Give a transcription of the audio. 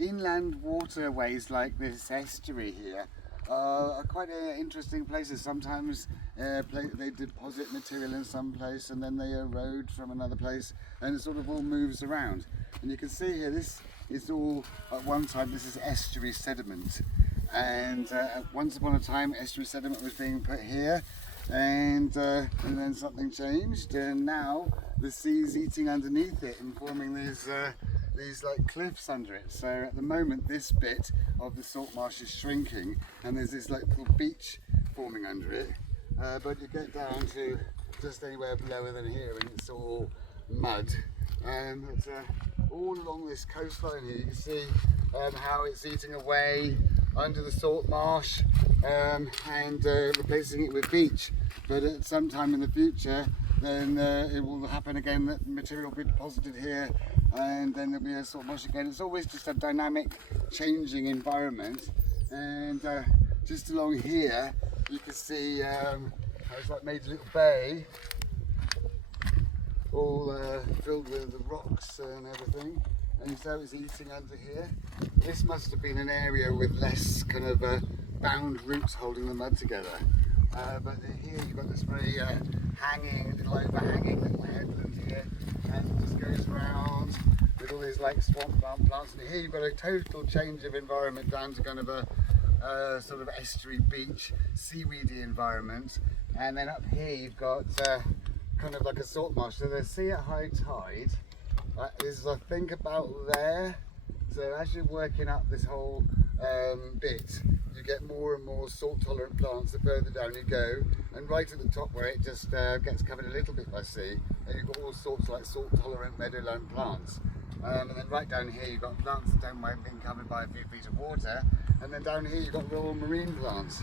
inland waterways like this estuary here are quite interesting places. Sometimes they deposit material in some place and then they erode from another place, and it sort of all moves around. And you can see here, this is all, at one time, this is estuary sediment. And once upon a time, estuary sediment was being put here, and then something changed, and now the sea's eating underneath it and forming these like cliffs under it. So at the moment, this bit of the salt marsh is shrinking, and there's this like little beach forming under it. But you get down to just anywhere lower than here, and it's all mud. And all along this coastline here, you can see how it's eating away under the salt marsh and replacing it with beach. But at some time in the future, then it will happen again, that material will be deposited here, and then there'll be a salt marsh again. It's always just a dynamic, changing environment. And just along here, you can see how it's like made a little bay, all filled with the rocks and everything. And so it's eating under here. This must have been an area with less kind of bound roots holding the mud together. But here you've got this very hanging, overhanging little headland here, and it just goes around with all these like swamp plants. And here you've got a total change of environment down to kind of a sort of estuary beach, seaweedy environment. And then up here you've got kind of like a salt marsh. So the sea at high tide is, I think, about there. So as you're working up this whole bit, you get more and more salt tolerant plants the further down you go, and right at the top where it just gets covered a little bit by sea, and you've got all sorts like salt tolerant meadowland plants. And then right down here you've got plants that don't mind being covered by a few feet of water, and then down here you've got rural marine plants.